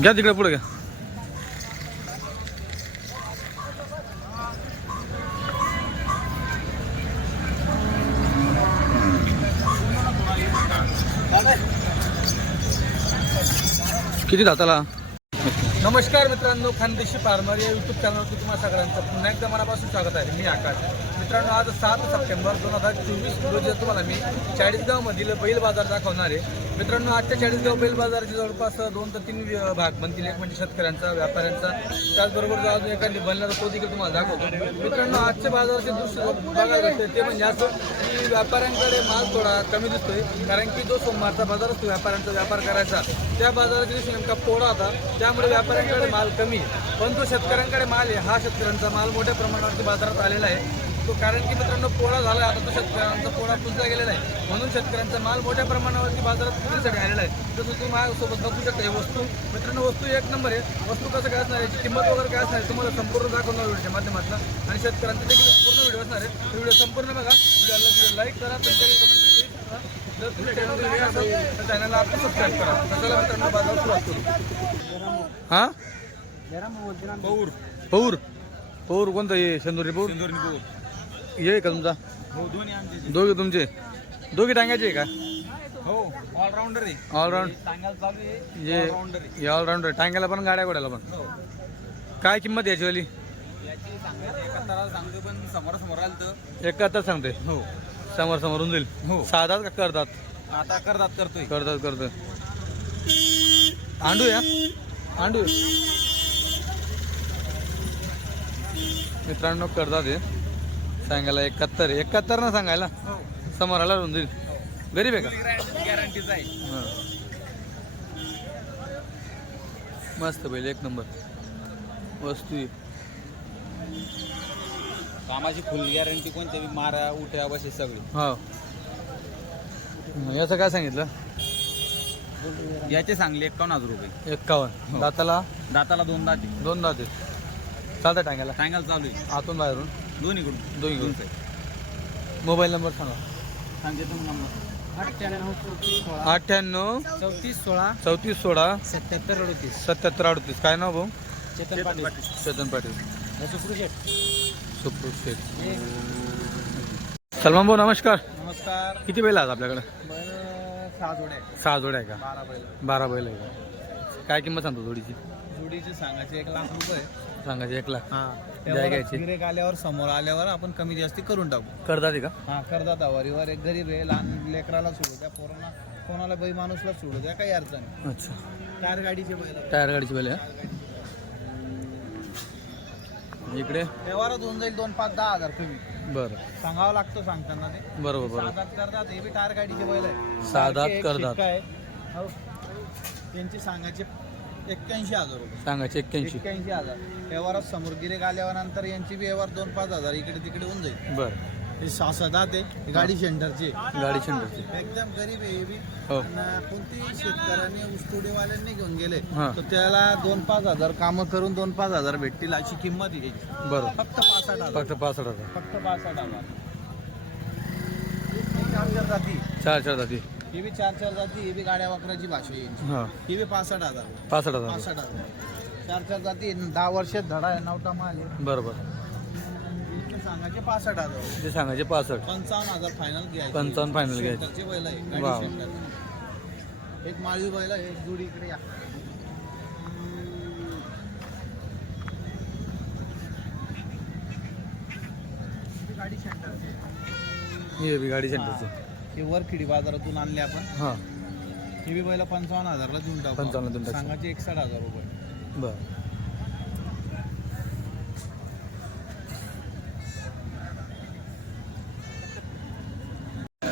घ्या तिकडे पुढे घ्या. किती दाताला? नमस्कार मित्रांनो खानदेशी फार्मर या युट्यूब चॅनलवरती तुम्हाला सगळ्यांचं पुन्हा एकदा मनापासून स्वागत आहे. मी आकाश. मित्रांनो आज सात सप्टेंबर दोन हजार चोवीस रोजी तुम्हाला मी चाळीसगावमधील बैल बाजार दाखवणार आहे. मित्रांनो आजच्या चाळीसगाव बैल बाजाराचे जवळपास दोन ते तीन भाग बनतील. एक म्हणजे शेतकऱ्यांचा व्यापाऱ्यांचा. त्याचबरोबर जो अजून एखादी बनणारा तो देखील तुम्हाला दाखवतो. मित्रांनो आजच्या बाजाराचे दृश्य बघायला भेटते ते म्हणजे असं की व्यापाऱ्यांकडे माल थोडा कमी दिसतोय. कारण की जो सोमवारचा बाजार असतो व्यापाऱ्यांचा व्यापार करायचा त्या बाजाराच्या दिवशी नेमका पोळा होता. त्यामुळे व्यापाऱ्यांकडे माल कमी आहे. पण जो शेतकऱ्यांकडे माल आहे हा शेतकऱ्यांचा माल मोठ्या प्रमाणावरती बाजारात आलेला आहे. तो कारण की मित्रांनो पोळा झाला आता तो शेतकऱ्यांचा पोळा पुजला गेलेला आहे. म्हणून शेतकऱ्यांचा माल मोठ्या प्रमाणावरती बाजारात विक्रीसाठी आलेला आहे. जसं तुम्ही माझ्यासोबत बघू शकता ही वस्तू. मित्रांनो वस्तू एक नंबर आहे. वस्तू कसं काय असणार याची किंमत वगैरे काय असणार आहे? तुम्हाला संपूर्ण दाखवणार व्हिडिओच्या माध्यमातून. आणि शेतकऱ्यांचा देखील पूर्ण व्हिडिओ असणार आहे. तो व्हिडिओ संपूर्ण बघा. व्हिडिओला व्हिडिओ लाईक करा. जर तुम्ही चॅनल असाल तर चॅनलला आपण सबस्क्राईब करा. तर चला मित्रांनो बाजार सुरुवात करू. हा? पौर. पौर. पौर कोणतं हे? शेंदुरी पौर. ये का तुमचा. हो दोन्ही आमचे दोघे तुमचे. दोघे टांग्याचे आहे का? हो ऑलराऊंडर आहे. ऑलराऊंड सांगायला चालू आहे जे ऑलराऊंडर आहे. हे ऑलराऊंडर टांग्याला पण गाड्या गोड्याला पण. हो. काय किंमत याची वाली याची सांगायचं एकाहत्तराला सांगतो पण समोर समोर आलं तर. एकाहत्तर सांगते हो. समोर समोर होऊन जाईल हो. का करतात? आता करतात करतोय. करतात करतात आंडू या. आंडू. मित्रांनो करतात हे. सांगायला एकाहत्तर. एकाहत्तर ना सांगायला? हो. समोर आला होऊन जाईल गरीब आहे का? गॅरंटीच आहे. मस्त पहिले एक नंबर. वस्तू आहे. कामाची फुल गॅरंटी कोणत्या बी मारा उठ्या बसे सगळी. हो. याचं काय सांगितलं? याचे सांगले एकावन्न हजार रुपये. एक्कावन्न हो. दाताला? दाताला दोन दाते. दोन दाते. चालतं टांग्याला. सांगायला चालू आहे. आतून बाहेरून. दोन्हीकडून. दोन्ही दोन मोबाईल नंबर सांगा. सांगते नंबर. अठ्ठ्याण्णव चौतीस सोळा. अठ्ठ्याण्णव चौतीस सोळा. चौतीस सोळा. सत्याहत्तर अडतीस. सत्याहत्तर अडतीस. काय नाव भाऊ? चेतन पाटील. चेतन पाटील. सुप्रूत शेठ. सलमान भाऊ नमस्कार. नमस्कार. किती बैल आहेत आपल्याकडे? सहा जोड्या सहा जोड्या आहे का? बारा बैल बारा बैल आहे का? काय किंमत सांगतो जोडीची? जोडीचे सांगायचे एक लाख रुपये. सांगायचे एक लाख हा द्याय घ्यायची. गिरेक आल्यावर समोर आल्यावर आपण कमी जास्ती करून टाकू. करतात का? हा करदात वारीवर एक गरीब आहे लहान लेकराला सोडू द्या पोरांना कोणाला बाई माणूसला सोडू द्या काही अडचण नाही. अच्छा. कार गाडीचे बैल टायर गाडीची बैल इकडे? व्यवहारात होऊन जाईल दोन पाच दहा हजार कमी. बरं. सांगावं लागतं सांगताना ते. बरोबर बरोबर. करतात हे बी टार गाडीचे बैल आहे साधात सारखे एक करदात. शिक्का आहे. हो. त्यांचे सांगायचे एक्क्याऐंशी हजार रुपये. सांगायचे एक्क्याऐंशी. एक्क्याऐंशी हजार. व्यवहारात समोर गिरेक आल्यावर यांची व्यवहार दोन पाच हजार इकडे तिकडे होऊन जाईल. बरं. हे सहा सदात आहे गाडी सेंटरची गाडी शेंडरची एकदम गरीब आहे हे बी. हो. आणि कोणतीही शेतकऱ्यांनी घेऊन गेले. तर त्याला दोन पाच हजार कामं करून दोन पाच हजार भेटतील अशी किंमत आहे त्याची. बरं. फक्त पासष्ट हजार. फक्त पासष्ट हजार. फक्त पासष्ट हजार. चार चार जाती. चार चार जाती. ही बी चार चार जाती ही बी गाड्या वाकराची भाषा यांची. हां. ही बी पासष्ट हजार. पासष्ट हजार. पासष्ट हजार. चार चार जाती दहा वर्षात धडा आहे नवटा माल आहे. बरं बरं इथे सांगायचे पासष्ट हजार. ते सांगायचे पासष्ट. पंचावन्न हजार फायनल घ्यायचे. पंचावन्न final घ्यायचे. सेंटरचे बैल आहे वाव. एक माळी बैल आहे एक जुडी इकडे या. ही गाडी सेंटरची हे गाडी सेंटरची हे वरखिडी बाजारातून आणले आपण. हां. ही बी बैल पंचावन्न हजारला देऊन टाकू 55 देऊन टाकू. सांगायचे एकसष्ट हजार रुपये. बरं.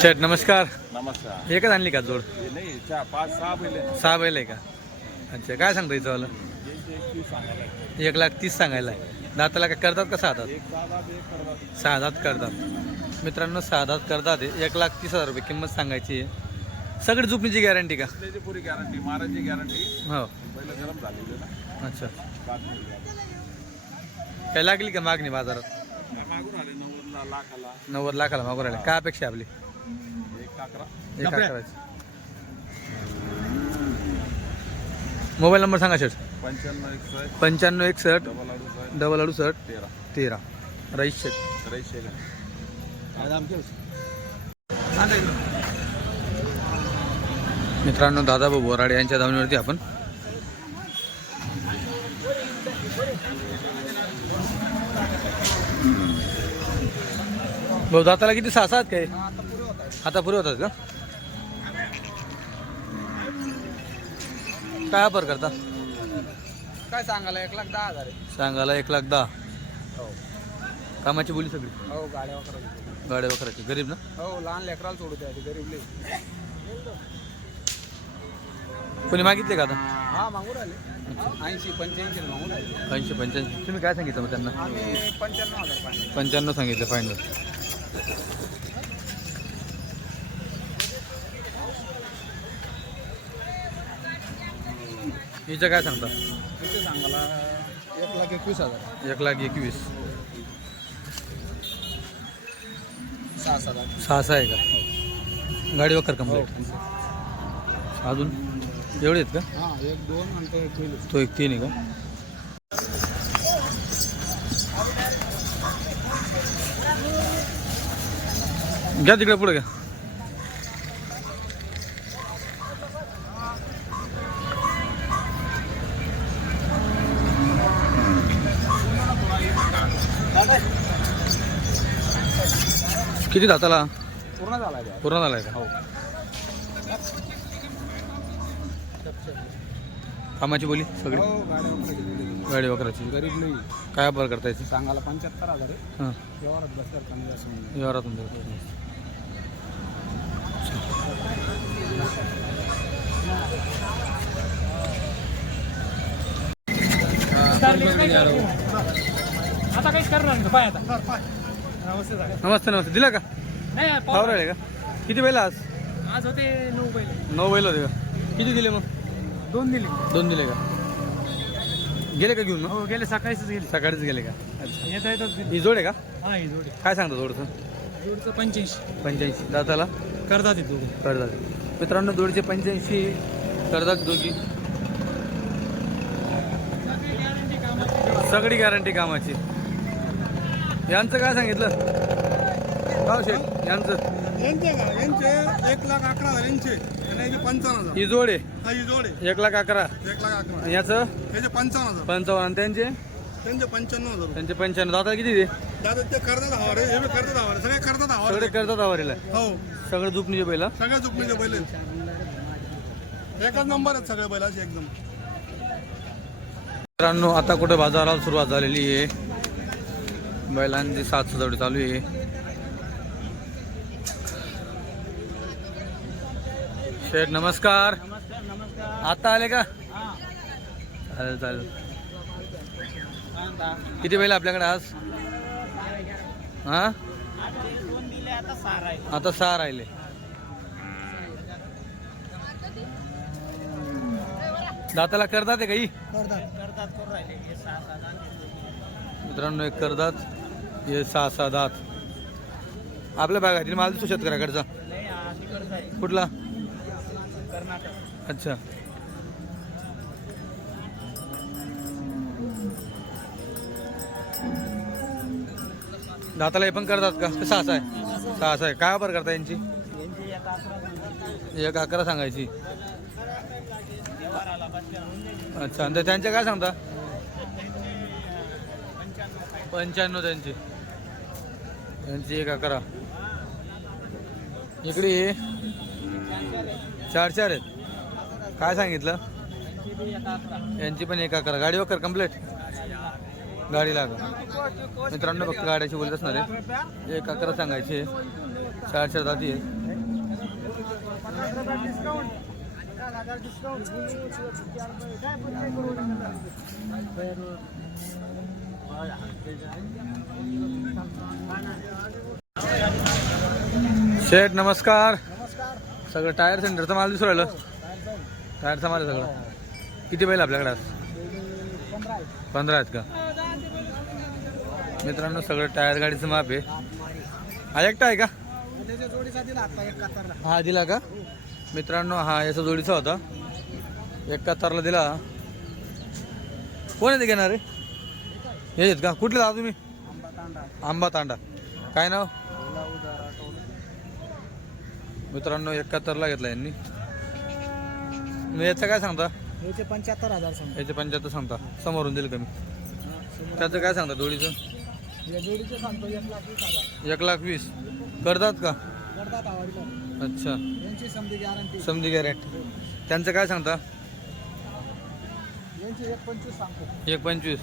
शेठ नमस्कार. नमस्कार. एकच आणली का जोड? नाही चार पाच सहा बैल सहा बैल आहे का? अच्छा काय सांगता हिचं वालं? एक लाख तीस सांगायला आहे. दाताला काय करतात का एक दादा एक करतात सहा दात करतात. मित्रांनो सहा दात करतात. एक लाख तीस हजार रुपये किंमत सांगायची आहे. सगळी झुकणीची गॅरंटी का? पुरी गॅरंटी गॅरंटी हो. गरम झालेलं ना. अच्छा. काय लागली का मागणी बाजारात? मागून आले नव्वदला लाखाला. नव्वद लाखाला मागून राहिले काय अपेक्षा आपली? अकरा. एक अकराची. मोबाईल नंबर सांगा शेठ. पंच्याण्णव एकसष्ट पंच्याण्णव एकसष्ट डबल अडुसष्ट डबल अडुसष्ट तेरा. तेरा. रईस शेठ त्र्याऐंशी मित्रांनो दादाभाऊ बोराडे यांच्या धावणीवरती आपण भाऊ दाताला किती सहा सात काय? आता पुरे होतात का? काय वापर करता? काय सांगायला? एक लाख दहा हजार आहे. सांगायला एक लाख दहा. हो. कामाची बोली सगळी? हो गाड्या वगैरे गाड्या वखराची. गरीब ना? हो लहान लेकराला सोडू द्या गरीब लई. कोणी मागितले का आता? हा मागू राहिले. ऐंशी पंच्याऐंशी मागू राहिले. ऐंशी पंच्याऐंशी. तुम्ही काय सांगितलं मग त्यांना? आम्ही पंच्याण्णव हजार पाहिजे पंच्याण्णव सांगितलं फायनल. हिचं काय सांगता? सांगायला? एक लाख एकवीस हजार. एक लाख एकवीस. सहा हजार सहा सहा आहे का? गाडी वखर कंप्लीट. अजून? एवढे आहेत का? हां एक दोन आणि तो एक तो एक तीन आहे का? घ्या तिकडे पुढे घ्या. किती दाताला? पूर्ण झाला आहे पूर्ण झालाय का? हो. कामाची बोली सगळी? हो गाड्या वगैरे गाडी वगैरेची गरीब नाही. काय वापर करता याची सांगायला पंच्याहत्तर हजार आहे. हां. व्यवहारात बसल्यावर चांगलं असं म्हणून देतो आता काहीच करणार नाही. पाय आता. नमस्ते साहेब. नमस्ते नमस्ते. दिला का? नाही फावर आहे का? किती बैल आज? आज होते नऊ पहिले नऊ बैल होते का? किती दिले मग? दोन दिले. दोन दिले का? गेले का घेऊन मग? हो गेले. सकाळीच गेले. सकाळीच गेले का? अच्छा. येता येतच दिले ही जोड आहे का? हा ही जोडी काय सांगता जोडचं? जोडचं पंच्याऐंशी. पंच्याऐंशी. दाताला? करतात ते करतात मित्रांनो जोडचे पंच्याऐंशी करतात दोघी. सगळी गॅरंटी कामाची. यांचं काय सांगितलं? शेठ यांचं. यांचे का यांचे एक लाख अकरा हजार यांचे. आणि याचे पंचावन्न हजार. ही जोड आहे. हा ही जोड आहे. एक लाख अकरा. एक लाख अकरा. आणि याचं? याचे पंचावन्न हजार. पंचावन्न. आणि त्यांचे? त्यांचे पंच्याण्णव हजार रुपये. त्यांचे पंच्याण्णव. दादा किती ते? दादा ते करतात हवारे हे बी करतात हवारे. सगळे करतात सगळे हवारे करतात आवारीला हो. सगळं पहिला सगळ्या चुकणीचे बैल आहेत. एकच नंबर आहेत सगळे बैलाचे एकदम मित्रांनो आता कुठे बाजाराला सुरुवात झालेली आहे. बैलांची सात सजावटी चालू आहे. शेठ नमस्कार. आता आले का? चालेल चालेल. किती बैल आपल्याकडे आज? हा? आता सहा राहिले. दाताला करतात आहे काही मित्रांनो एक करदात. हे सहा सहा दात आपल्या भागातील माल दिसतो शेतकऱ्याकडचा. कुठला? अच्छा. दाताला हे पण करतात का? सहा सहा आहे. सहा सहा आहे. काय वापर करता यांची? एक अकरा सांगायची. अच्छा. आणि त्यांच्या काय सांगता? पंच्याण्णव त्यांची. त्यांची एक अकरा. इकडे चार चार आहेत. काय सांगितलं? यांची पण एक अकरा. गाडी वकर कंप्लीट गाडी लागा. मित्रांनो फक्त गाड्याची बोलत असणार आहे. एक अकरा सांगायचे. चार चार जाती आहे शेठ नमस्कार. सगळं टायर सेंटरचा माल दिसू राहिलं. टायरचा माल आहे सगळं. किती बैल आपल्याकडे आज? पंधरा आहेत. का? मित्रांनो सगळं टायर गाडीचं माप आहे. हा एकटा आहे का? हा दिला का? मित्रांनो हा याचा जोडीचा होता. एकाहत्तरला दिला. कोण येते घेणार? रे हे का? कुठले जा तुम्ही? आंबा तांडा काय नाव? मित्रांनो एकाहत्तरला घेतला यांनी. याचं काय सांगता? याचे पंच्याहत्तर हजार समजा याचे पंच्याहत्तर सांगता. समोरून दिलं कमी त्याचं काय सांगता जोडीचं? सांगतो एक लाख वीस करतात का? करतात अच्छा. यांची समधी गॅरंटी गॅरेंटी त्यांचं काय सांगता? एक पंचवीस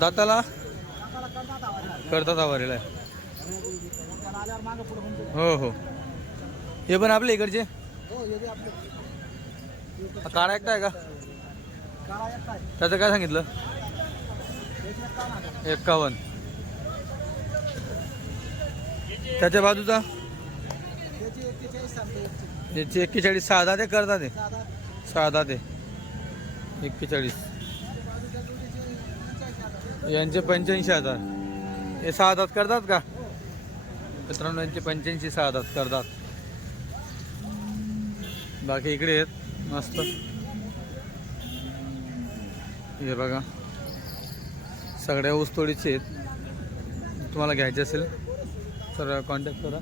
दाताला? करतात आवडलं आवारीला. हो हो. हे पण आपल्या इकडचे? काळा एकटा आहे का? त्याचं काय सांगितलं? एक्कावन्न. त्याच्या बाजूचा? एकेचाळीस याची एक्केचाळीस. सहा दहा ते करतात ते. सहा दहा ते. एक्केचाळीस बाजूच्या जोडीचे पंच्याऐंशी हजार यांचे पंच्याऐंशी हजार. हे सहा दात करतात का? मित्रांनो यांचे पंच्याऐंशी सहा दात करतात. बाकी इकडे आहेत. मस्त. हे बघा. सगळ्या ऊसतोडीचे आहेत. तुम्हाला घ्यायचे असेल तर कॉन्टॅक्ट करा.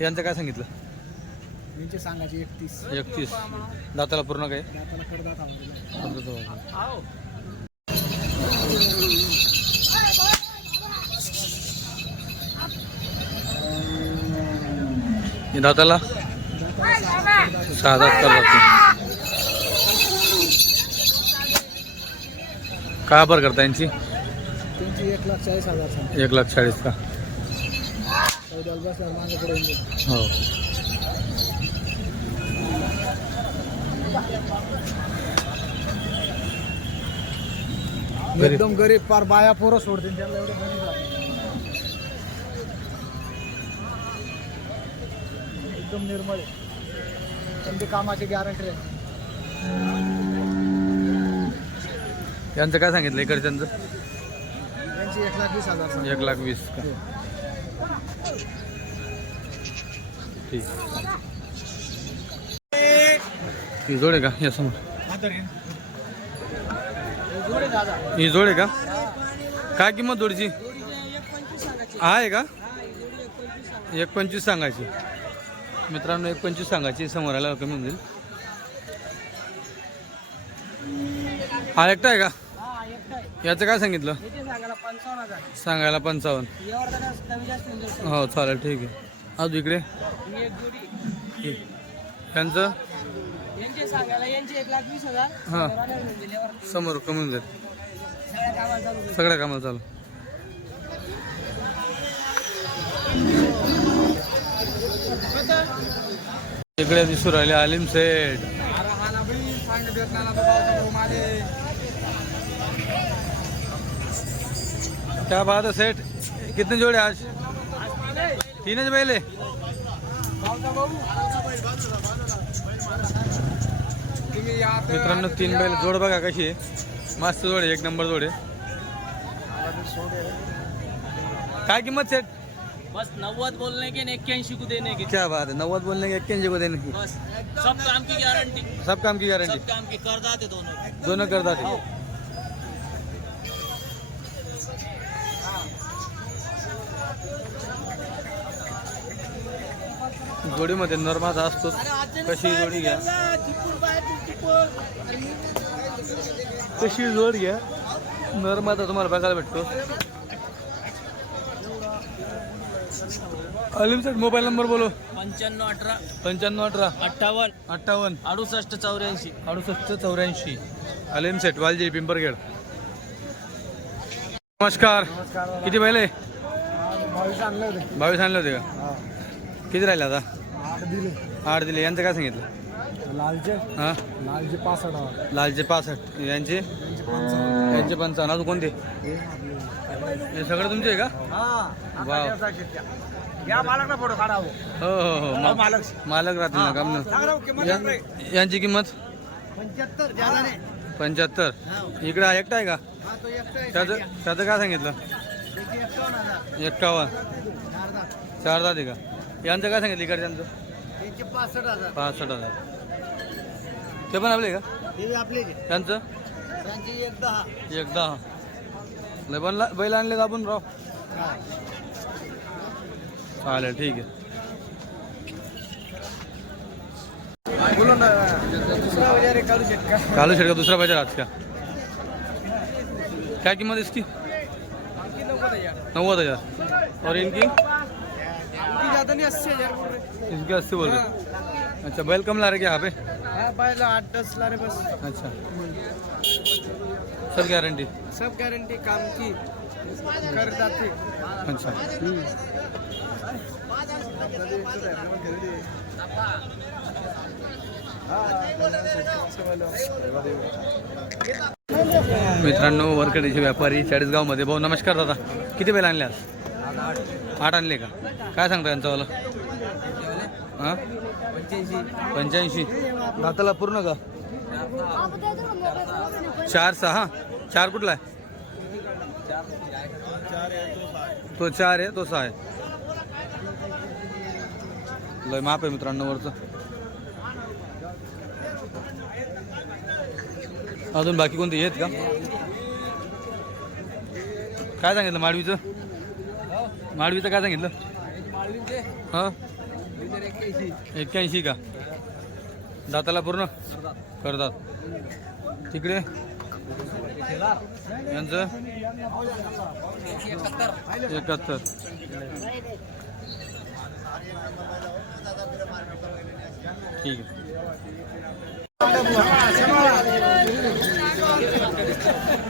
यांचं काय सांगितलं? यांची सांगायची एकतीस. एकतीस. दाताला पूर्ण काय? दाताला कडदात आवडलं दाताला? सहा दात करतात काय बरं करता यांची? त्यांची एक लाख चाळीस हजार एक लाख चाळीस का? हो. एकदम गरीब पार बाया पोरं सोडते त्याला एवढे गरीब. एकदम निर्मळ आहे. पण ते कामाची गॅरंटी आहे. यांचं काय सांगितलं इकडच्यांचं? त्यांची एक लाख वीस हजार. एक लाख वीस का? ठीक. ही जोड आहे का? या समोर. ही जोड आहे का? काय किंमत जोडीची? आहे का? एक पंचवीस सांगायची. मित्रांनो एक पंचवीस सांगायची. समोर आला कमी होऊन जाईल. हा एकटा आहे का? याचं काय सांगितलं? सांगायला पंचावन्न. हो चालेल ठीक आहे. अजून इकडे? त्यांचं एक जोडी ठीक. यांचं यांचे सांगायला यांचे एक लाख वीस हजार हां. म्हणजे समोर कमी होऊन जाईल सगळ्या कामाला चालू आहे. सगळ्या कामाला चालू. इकडे दिसू राहिले आलिम सेठ. क्या बात है सेठ? कितने जोड़े आज? तीन ज पहले भावचा भाऊ. तुम्ही या आता- मित्रांनो तीन बैल जोड बघा कशी आहे. मस्त जोड आहे एक नंबर जोड आहे. काय किंमत सेठ बस नव्वद बोलने के इक्यासी को देने की. क्या बात है नव्वद बोलने के इक्यासी को देने की. बस. सब काम की गारंटी सब काम की गारंटी सब काम की करदाते दोनों. दोनों करतात जोडीमध्ये नरमादा असतो कशी जोडी घ्या. कशी जोड घ्या. नरमादा तुम्हाला बघायला भेटतो. अलिम सर मोबाईल नंबर बोलो पंच्याण्णव अठरा. पंच्याण्णव अठरा. अठ्ठावन्न. अठ्ठावन्न. अडुसष्ट चौऱ्याऐंशी. अडुसष्ट चौऱ्याऐंशी. अलिम सेट वालजी पिंपरखेड. नमस्कार. किती आहे? बावीस आणले होते. बावीस आणले होते का. किती राहिले आता? आठ दिले. आठ दिले. यांचं काय सांगितलं? लालचे. हां? लालचे पासष्ट लालचे पासष्ट. यांचे? यांचे पंचावन्न. अजून कोणते? हे सगळं तुमचे आहे का? वा या मालकला फोटो काढा हो. हो हो. हो मा- मालक. मालक राहतील ना काम या- यांची किंमत? पंच्याहत्तर ज्यादा नाही पंच्याहत्तर इकडे हा एकटा आहे का? हा तो एकटा आहे. त्याचं त्याचं काय सांगितलं? त्याची एक्कावन्न हजार. एक्कावन्न चार दात. चार दात आहे का? यांचं काय सांगितलं इकडच्यांचं त्यांचे? पासष्ट हजार. पासष्ट हजार. ते पण आपले का? हे आपले जे. त्यांचं? त्यांची एक दहा. एकदा लय पण बैल आणले आपण राव. चालेल ठीक आहे. दुसरा वगैरे काढू शकता कालू शेट का दुसरा पाहिजे आज का? क्या कीमत इसकी? नव्वद हजार. और इनकी? ज्यादा नहीं अस्सी हजार बोल रहे इसके अस्सी बोल रहे अच्छा बैल कम ला रहे क्या यहाँ पे? हाँ आठ दस ला रहे बस. अच्छा। सब गारंटी सब गारंटी काम की. कर जाते. अच्छा। मित्रांनो वरकडेचे व्यापारी चाळीसगावमध्ये. भाऊ नमस्कार दादा. किती बैल आणले आज? आठ आणले का? काय सांगता यांचं वाला? हां? पंच्याऐंशी. दाताला पूर्ण का? चार सहा. चार कुठला आहे? तो चार आहे तो सहा आहे. लय माप आहे मित्रांनो वरचं. अजून बाकी कोणते आहेत का? काय सांगितलं माडवीचं माडवीचं काय सांगितलं? हां? एक्क्याऐंशी. का? दाताला पूर्ण? करतात. तिकडे? यांचं? एकाहत्तर. ठीक आहे.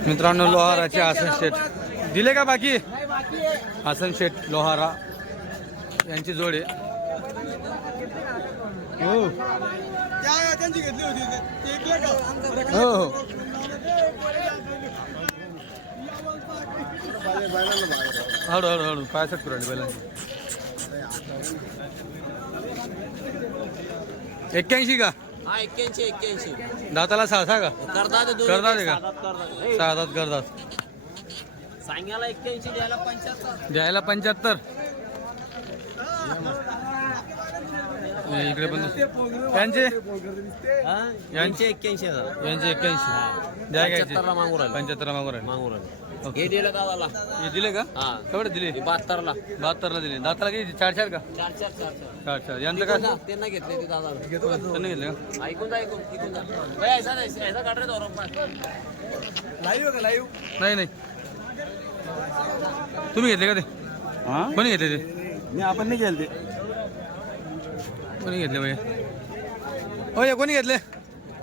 मित्रांनो लोहाराचे आसन शेठ दिले का बाकी? आसन शेठ लोहारा यांची जोड. आहे हो हो हो. हळू हळू हळू. पायसठ राहिले बैलांची. एक्क्याऐंशी का? हा एक्क्याऐंशी एक्क्याऐंशी. दाताला सहा सहा का? करतात करतात आहे का? सहा दात करतात. सांगायला एक्क्याऐंशी द्यायला पंच्याहत्तर. द्यायला पंच्याहत्तर. इकडे पण त्यांचे यांचे? एक्क्याऐंशी हजार. यांचे एक्क्याऐंशी. द्या घ्यायचे. पंच्याहत्तरला मागू राहिले. पंच्याहत्तरला मागू राहिले. मागू राहिले. ओके. हे दिलं दादाला हे दिले का? हा. केवढे दिले? बहात्तरला. बहात्तरला दिले. दाताला किती? चार चार का? चार चार चार चार. चार चार. यांचं काय? त्यांना घेतले ते दादाला. त्यांनी घेतले का? ऐकून जा ऐकून. ऐकून जा. भैया, ऐसा नाही ऐसा काढ रे दोन लाईव्ह का? लाईव्ह नाही नाही. तुम्ही घेतले का ते? कोणी घेतले ते? मी आपण नाही गेलते कोणी घेतले भैया? होय कोणी घेतले?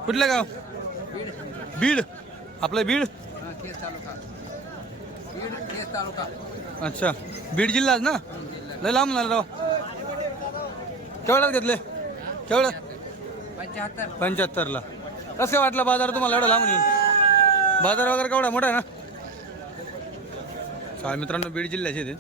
कुठलं गाव? बीड. आपलं बीड? अच्छा. बीड जिल्हाच ना? लय लांब झालं राव. केवढ्यात घेतले? केवढ्यात पंच्याहत्तरला. कसं वाटलं बाजार तुम्हाला? एवढा लांब येऊन बाजार वगैरे केवढा मोठा आहे ना? मित्रांनो बीड जिल्ह्याचे ते